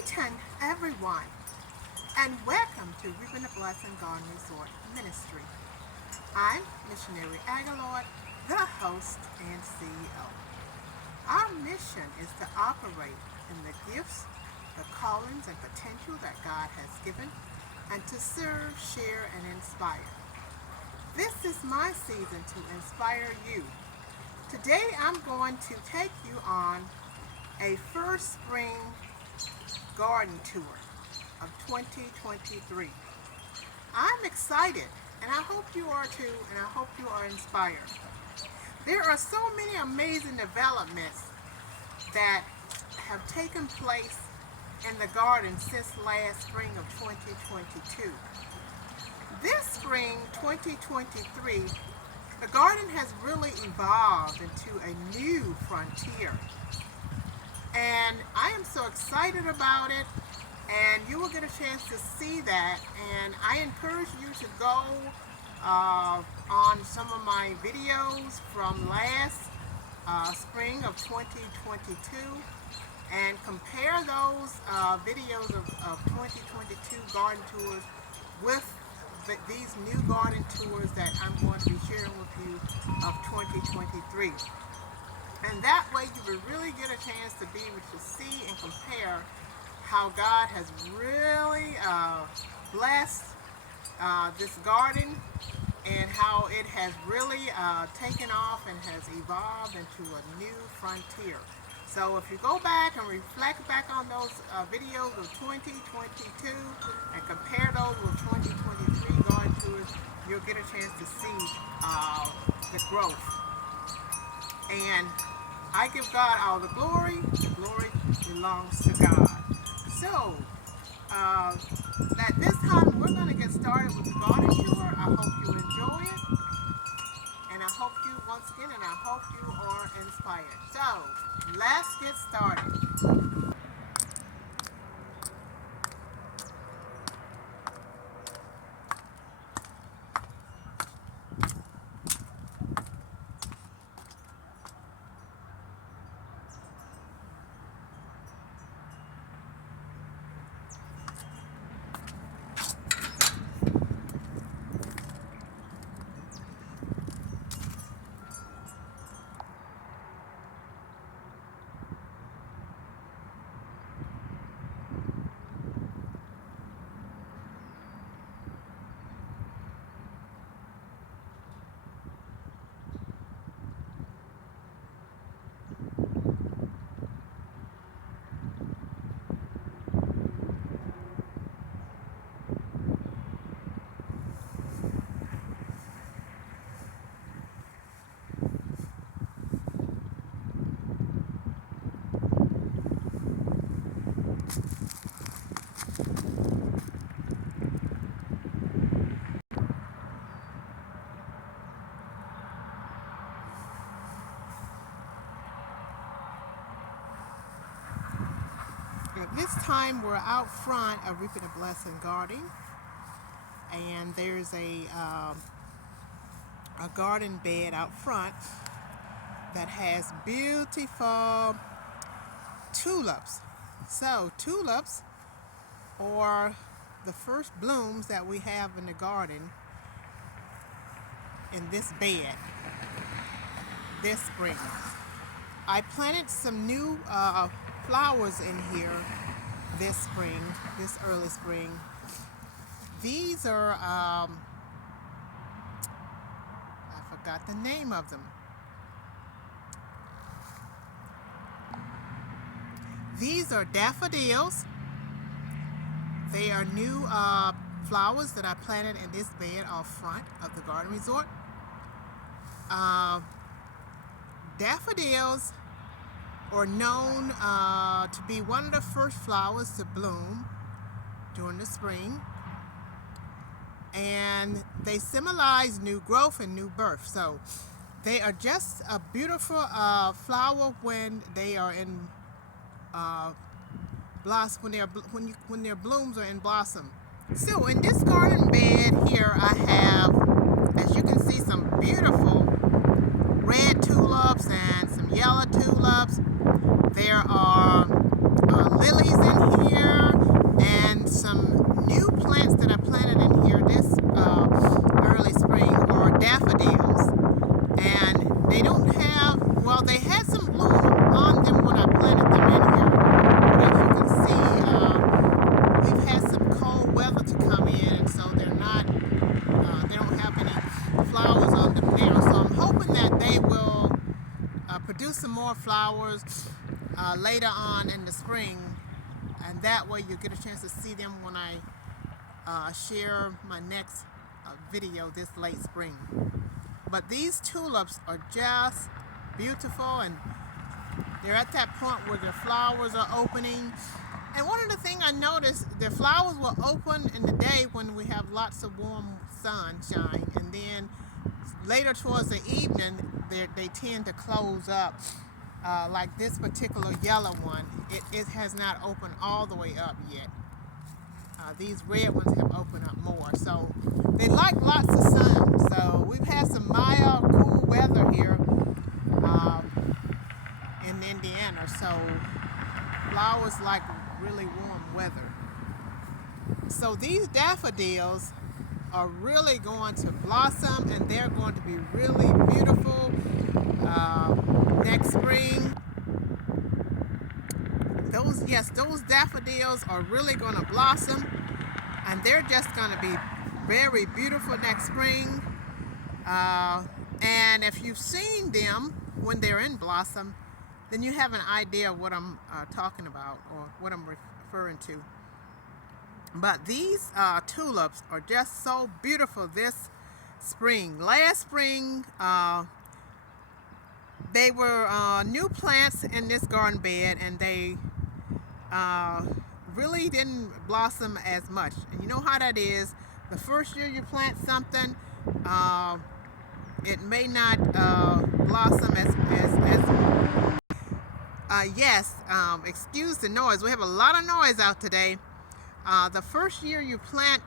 Greeting everyone and welcome to Reaping the Blessing Garden Resort Ministry. I'm Missionary Aguilard, the host and CEO. Our mission is to operate in the gifts, the callings, and potential that God has given and to serve, share, and inspire. This is my season to inspire you. Today I'm going to take you on a first spring garden tour of 2023. I'm excited and I hope you are too, and I hope you are inspired. There are so many amazing developments that have taken place in the garden since last spring of 2022. This spring 2023, the garden has really evolved into a new frontier. And I am so excited about it, and you will get a chance to see that. And I encourage you to go on some of my videos from last spring of 2022 and compare those videos of 2022 garden tours with these new garden tours that I'm going to be sharing with you of 2023. And that way you will really get a chance to be able to see and compare how God has really blessed this garden and how it has really taken off and has evolved into a new frontier. So if you go back and reflect back on those videos of 2022 and compare those with 2023 garden tours, you'll get a chance to see the growth. And I give God all the glory. The glory belongs to God. So, at this time, we're going to get started with the garden tour. I hope you enjoy it. And I hope you, once again, and I hope you are inspired. So, let's get started. At this time, we're out front of Reaping the Blessing Garden, and there's a garden bed out front that has beautiful tulips. So tulips are the first blooms that we have in the garden in this bed this spring. I planted some new flowers in here this spring, this early spring. These are, I forgot the name of them. These are daffodils. They are new flowers that I planted in this bed out front of the garden resort. Daffodils are known to be one of the first flowers to bloom during the spring, and they symbolize new growth and new birth. So they are just a beautiful flower when they are in blossom, when their blooms are in blossom. So in this garden bed here, I have, as you can see, some beautiful red tulips and some yellow tulips. There are lilies in here. flowers later on in the spring, and that way you get a chance to see them when I share my next video this late spring. But these tulips are just beautiful, and they're at that point where their flowers are opening. And one of the things I noticed, their flowers will open in the day when we have lots of warm sunshine, and then later towards the evening they tend to close up. Like this particular yellow one, it has not opened all the way up yet. These red ones have opened up more, so they like lots of sun. So we've had some mild, cool weather here in Indiana, so flowers like really warm weather. So these daffodils are really going to blossom, and they're going to be really beautiful next spring. Those daffodils are really going to blossom, and they're just going to be very beautiful next spring. And if you've seen them when they're in blossom, then you have an idea of what I'm talking about, or what I'm referring to. But these tulips are just so beautiful this spring. Last spring, they were new plants in this garden bed, and they really didn't blossom as much. And you know how that is. The first year you plant something, it may not blossom as excuse the noise. We have a lot of noise out today. The first year you plant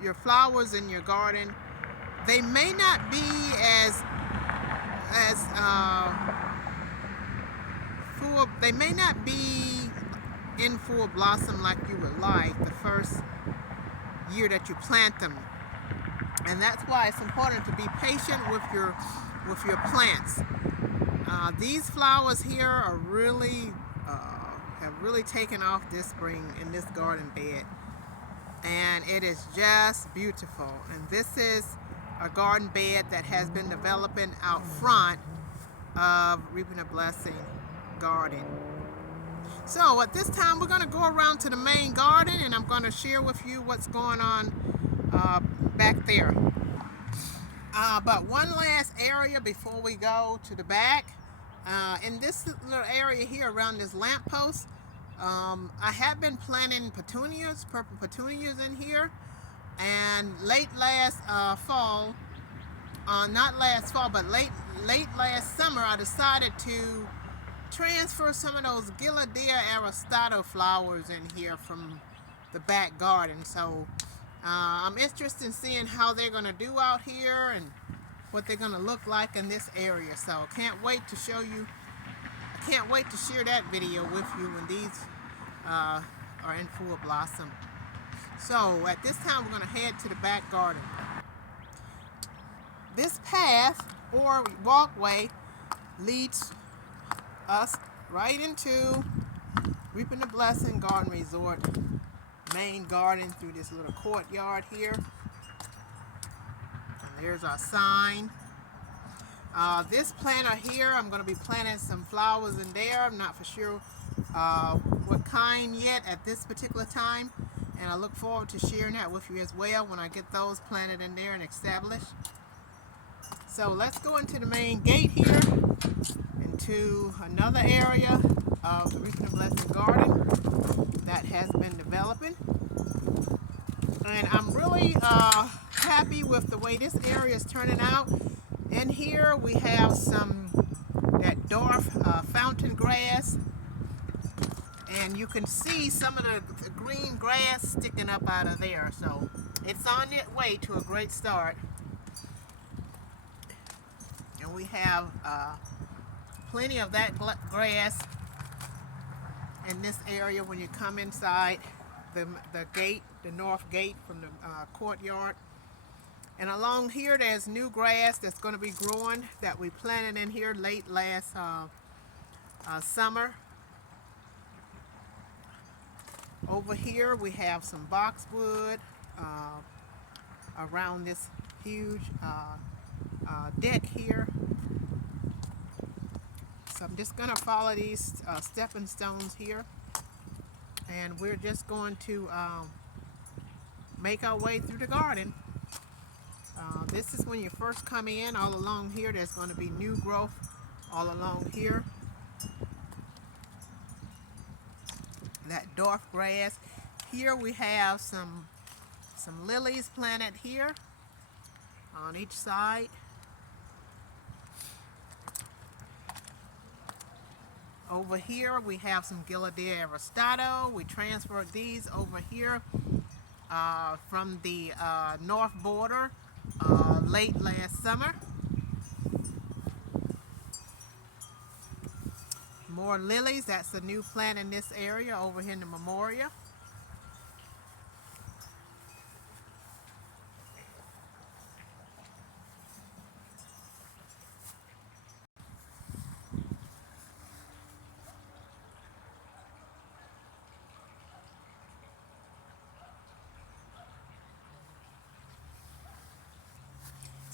your flowers in your garden, they may not be full. They may not be in full blossom like you would like the first year that you plant them, and that's why it's important to be patient with your plants. These flowers here are really have really taken off this spring in this garden bed, and it is just beautiful. And this is a garden bed that has been developing out front of Reaping a Blessing garden. So at this time we're going to go around to the main garden, and I'm going to share with you what's going on back there. But one last area before we go to the back. In this little area here around this lamppost, I have been planting petunias, purple petunias in here. And late last fall, not last fall, but late last summer, I decided to transfer some of those Gillardia aristata flowers in here from the back garden. So I'm interested in seeing how they're going to do out here and what they're going to look like in this area. So can't wait to show you. I can't wait to share that video with you when these are in full blossom. So at this time we're going to head to the back garden. This path or walkway leads us right into Reaping the Blessing Garden Resort main garden through this little courtyard here. And there's our sign. This planter here, I'm going to be planting some flowers in there. I'm not for sure what kind yet at this particular time, and I look forward to sharing that with you as well when I get those planted in there and established. So let's go into the main gate here, into another area of the Reaping the Blessing garden that has been developing. And I'm really happy with the way this area is turning out. In here we have that dwarf fountain grass, and you can see some of the green grass sticking up out of there. So it's on its way to a great start. And we have plenty of that grass in this area when you come inside the gate, the north gate from the courtyard. And along here there's new grass that's going to be growing that we planted in here late last summer. Over here we have some boxwood around this huge deck here. So I'm just going to follow these stepping stones here, and we're just going to make our way through the garden. This is when you first come in. All along here there's going to be new growth all along here. That dwarf grass. Here we have some lilies planted here on each side. Over here we have some Gillardia aristata. We transferred these over here from the north border late last summer. More lilies. That's a new plant in this area over here in the Memoria.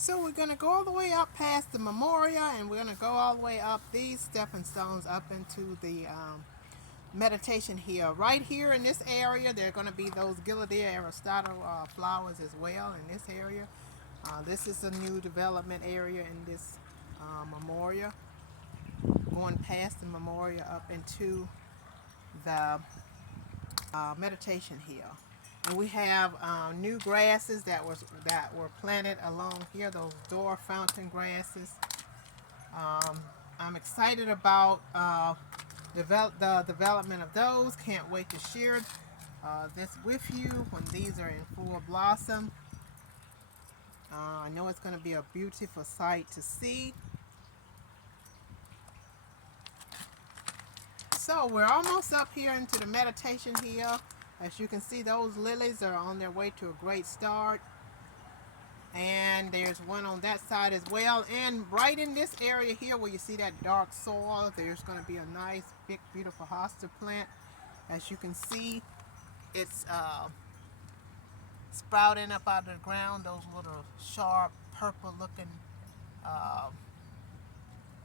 So we're going to go all the way up past the Memoria, and we're going to go all the way up these stepping stones up into the meditation hill. Right here in this area, there are going to be those Gillardia aristata flowers as well in this area. This is a new development area in this Memoria. Going past the Memoria up into the meditation hill. And we have new grasses that were planted along here, those door fountain grasses. I'm excited about the development of those. Can't wait to share this with you when these are in full blossom. I know it's going to be a beautiful sight to see. So we're almost up here into the meditation hill. As you can see, those lilies are on their way to a great start. And there's one on that side as well. And right in this area here where you see that dark soil, there's going to be a nice, big, beautiful hosta plant. As you can see, it's sprouting up out of the ground. Those little sharp, purple-looking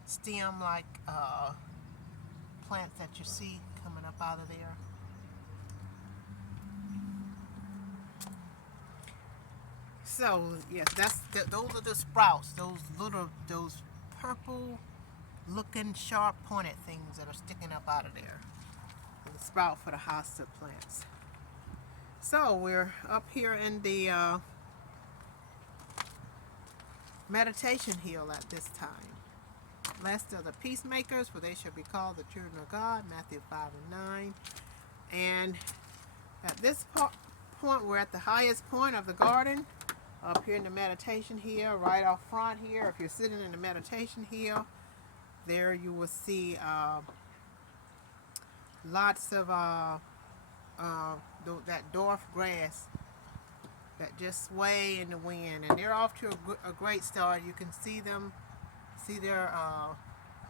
stem-like plants that you see coming up out of there. So yes, those are the sprouts. Those purple-looking, sharp-pointed things that are sticking up out of there. The sprout for the hosta plants. So we're up here in the meditation hill at this time. Blessed are the peacemakers, for they shall be called the children of God. Matthew 5:9. And at this point, we're at the highest point of the garden. Up here in the meditation hill, right out front here. If you're sitting in the meditation hill, there you will see lots of that dwarf grass that just sway in the wind, and they're off to a great start. You can see their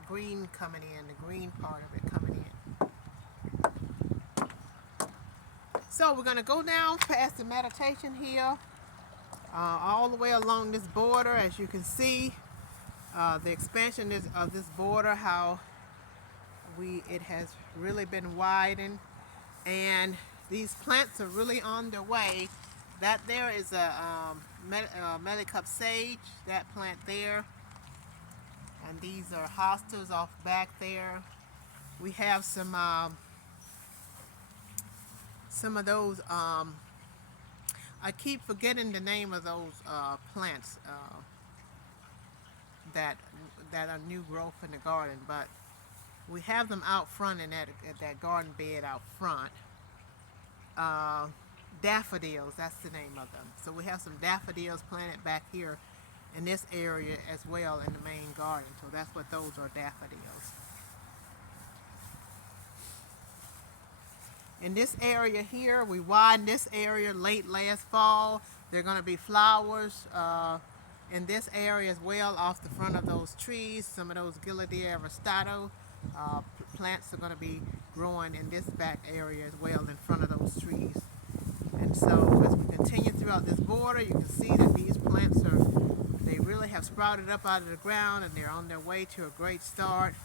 green coming in, the green part of it coming in. So we're going to go down past the meditation hill. All the way along this border, as you can see, the expansion of this border, how it has really been widened, and these plants are really on their way. That there is a Melicup sage, that plant there, and these are hostas off back there. We have some of those. I keep forgetting the name of those plants that are new growth in the garden, but we have them out front in that garden bed out front. Daffodils, that's the name of them. So we have some daffodils planted back here in this area as well in the main garden. So that's what those are, daffodils. In this area here, we widened this area late last fall. There are going to be flowers in this area as well off the front of those trees. Some of those Gillardia aristata plants are going to be growing in this back area as well in front of those trees. And so as we continue throughout this border, you can see that these plants they really have sprouted up out of the ground, and they're on their way to a great start.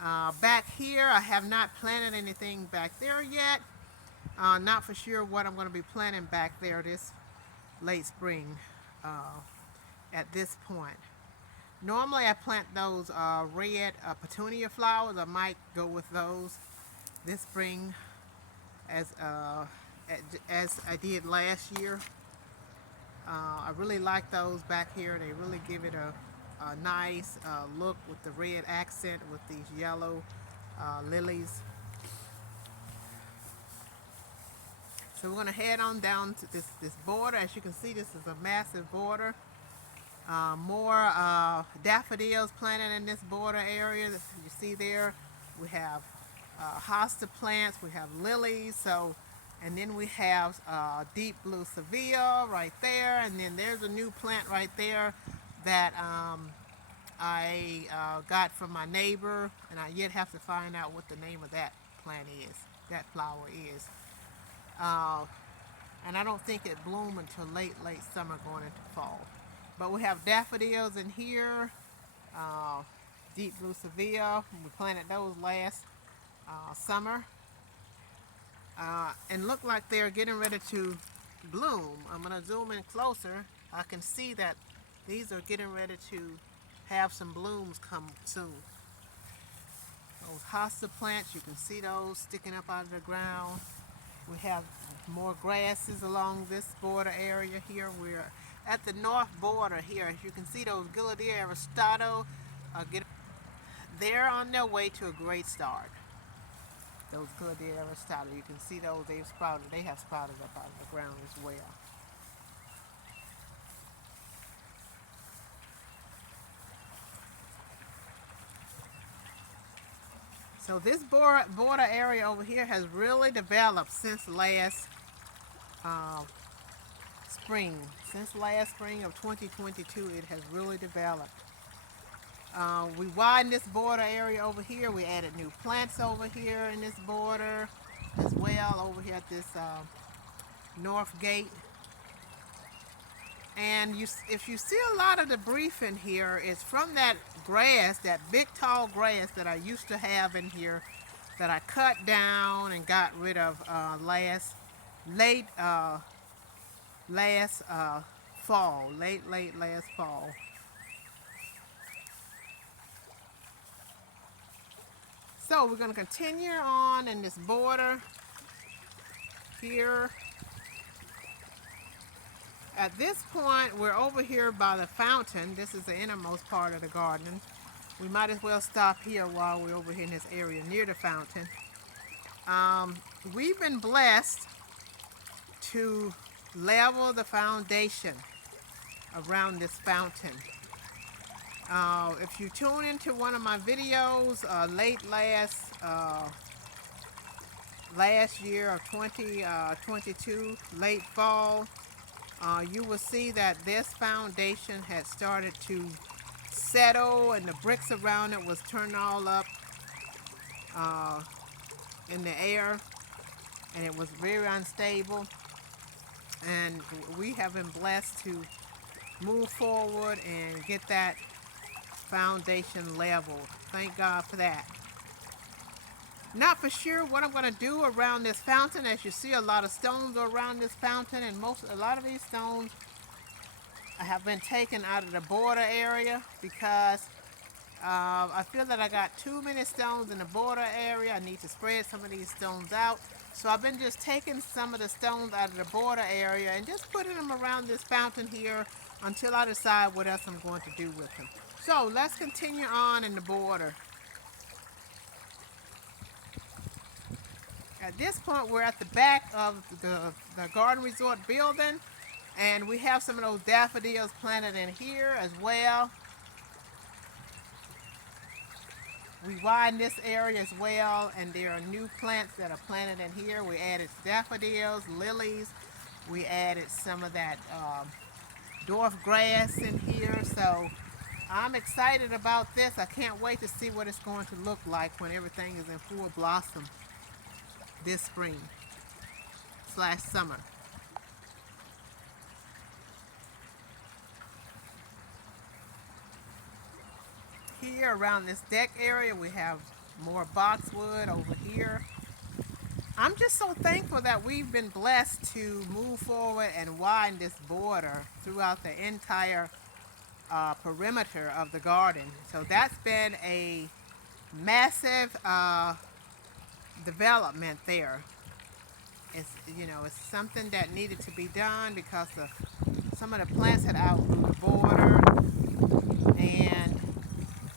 Back here, I have not planted anything back there yet. Not for sure what I'm going to be planting back there this late spring at this point. Normally I plant those red petunia flowers. I might go with those this spring as I did last year. I really like those back here. They really give it a nice look with the red accent with these yellow lilies. So we're going to head on down to this border. As you can see, this is a massive border. More daffodils planted in this border area. You see there, we have hosta plants, we have lilies, and then we have deep blue Seville right there, and then there's a new plant right there that I got from my neighbor, and I yet have to find out what the name of that plant is, that flower is. And I don't think it blooms until late summer going into fall. But we have daffodils in here, deep blue Seville. We planted those last summer. And look like they're getting ready to bloom. I'm going to zoom in closer. I can see that these are getting ready to have some blooms come soon. Those hosta plants, you can see those sticking up out of the ground. We have more grasses along this border area here. We're at the north border here. As you can see, those Gillardia aristado, they're on their way to a great start. Those Gillardia aristado, you can see those, they have sprouted up out of the ground as well. So this border area over here has really developed since last spring. Since last spring of 2022, it has really developed. We widened this border area over here. We added new plants over here in this border as well, over here at this north gate. And if you see a lot of debris in here, it's from that grass, that big tall grass that I used to have in here that I cut down and got rid of last fall. So we're going to continue on in this border here. At this point, we're over here by the fountain. This is the innermost part of the garden. We might as well stop here while we're over here in this area near the fountain. We've been blessed to level the foundation around this fountain. If you tune into one of my videos late last year of 2022, late fall, you will see that this foundation had started to settle and the bricks around it was turned all up in the air, and it was very unstable. And we have been blessed to move forward and get that foundation leveled. Thank God for that. Not for sure what I'm going to do around this fountain. As you see, a lot of stones are around this fountain, and a lot of these stones have been taken out of the border area because I feel that I got too many stones in the border area. I need to spread some of these stones out. So I've been just taking some of the stones out of the border area and just putting them around this fountain here until I decide what else I'm going to do with them. So let's continue on in the border. At this point, we're at the back of the Garden Resort building, and we have some of those daffodils planted in here as well. We widened this area as well, and there are new plants that are planted in here. We added daffodils, lilies. We added some of that dwarf grass in here. So I'm excited about this. I can't wait to see what it's going to look like when everything is in full blossom this spring/summer. Here around this deck area, we have more boxwood over here. I'm just so thankful that we've been blessed to move forward and widen this border throughout the entire perimeter of the garden. So that's been a massive development there. It's, it's something that needed to be done because some of the plants had outgrew the border, and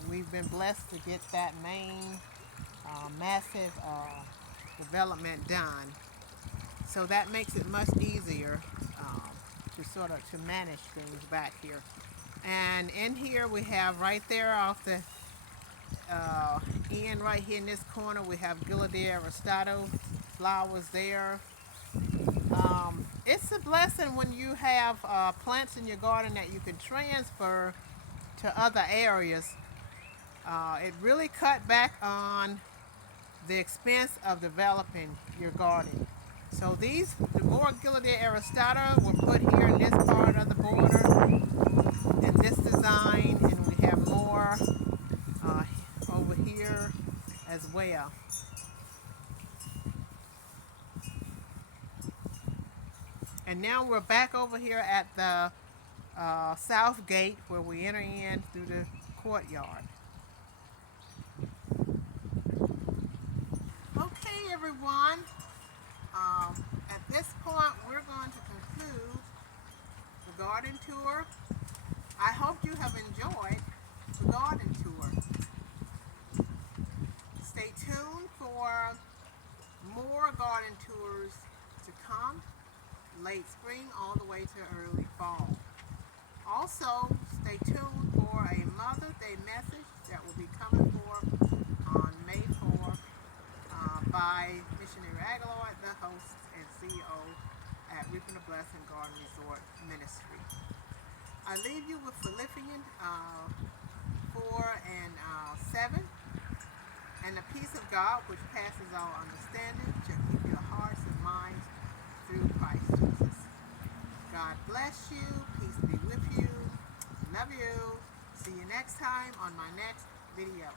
we've been blessed to get that main massive development done. So that makes it much easier to sort of to manage things back here. And in here we have right there off the end right here in this corner, we have Gillardia Aristotle flowers there. It's a blessing when you have plants in your garden that you can transfer to other areas. It really cut back on the expense of developing your garden. So the more Gillardia Aristata were put here in this part of the border, in this design, and we have more over here as well. And now we're back over here at the south gate where we enter in through the courtyard. Okay, everyone. At this point, we're going to conclude the garden tour. I hope you have enjoyed the garden tour. Stay tuned for more garden tours to come, late spring all the way to early fall. Also, stay tuned for a Mother's Day message that will be coming forth on May 4th by Missionary Aguilar, the host and CEO at Reaping the Blessing Garden Resort Ministry. I leave you with Philippians 4:7. And the peace of God, which passes all understanding, shall keep your hearts and minds through Christ Jesus. God bless you. Peace be with you. Love you. See you next time on my next video.